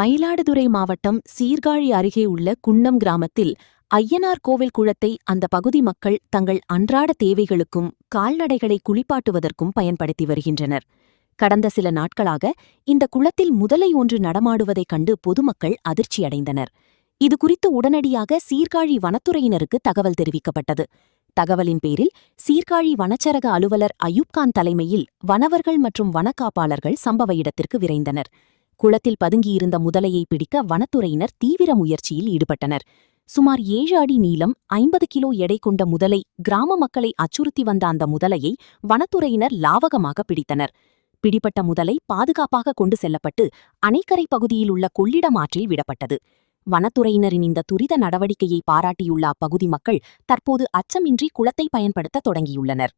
மயிலாடுதுறை மாவட்டம் சீர்காழி அருகே உள்ள குன்னம் கிராமத்தில் ஐயனார் கோவில் குளத்தை அந்த பகுதி மக்கள் தங்கள் அன்றாட தேவைகளுக்கும் கால்நடைகளை குளிப்பாட்டுவதற்கும் பயன்படுத்தி வருகின்றனர். கடந்த சில நாட்களாக இந்த குளத்தில் முதலை ஒன்று நடமாடுவதைக் கண்டு பொதுமக்கள் அதிர்ச்சியடைந்தனர். இதுகுறித்து உடனடியாக சீர்காழி வனத்துறையினருக்கு தகவல் தெரிவிக்கப்பட்டது. தகவலின் பேரில் சீர்காழி வனச்சரக அலுவலர் அயூப்கான் தலைமையில் வனவர்கள் மற்றும் வனக்காப்பாளர்கள் சம்பவ இடத்திற்கு விரைந்தனர். குளத்தில் பதுங்கியிருந்த முதலையை பிடிக்க வனத்துறையினர் தீவிர முயற்சியில் ஈடுபட்டனர். சுமார் 7 அடி நீளம் 50 கிலோ எடை கொண்ட முதலை கிராம மக்களை அச்சுறுத்தி வந்த அந்த முதலையை வனத்துறையினர் லாவகமாக பிடித்தனர். பிடிபட்ட முதலை பாதுகாப்பாக கொண்டு செல்லப்பட்டு அணைக்கரை பகுதியில் உள்ள கொள்ளிடம் ஆற்றில் விடப்பட்டது. வனத்துறையினரின் இந்த துரித நடவடிக்கையை பாராட்டியுள்ள அப்பகுதி மக்கள் தற்போது அச்சமின்றி குளத்தை பயன்படுத்த தொடங்கியுள்ளனர்.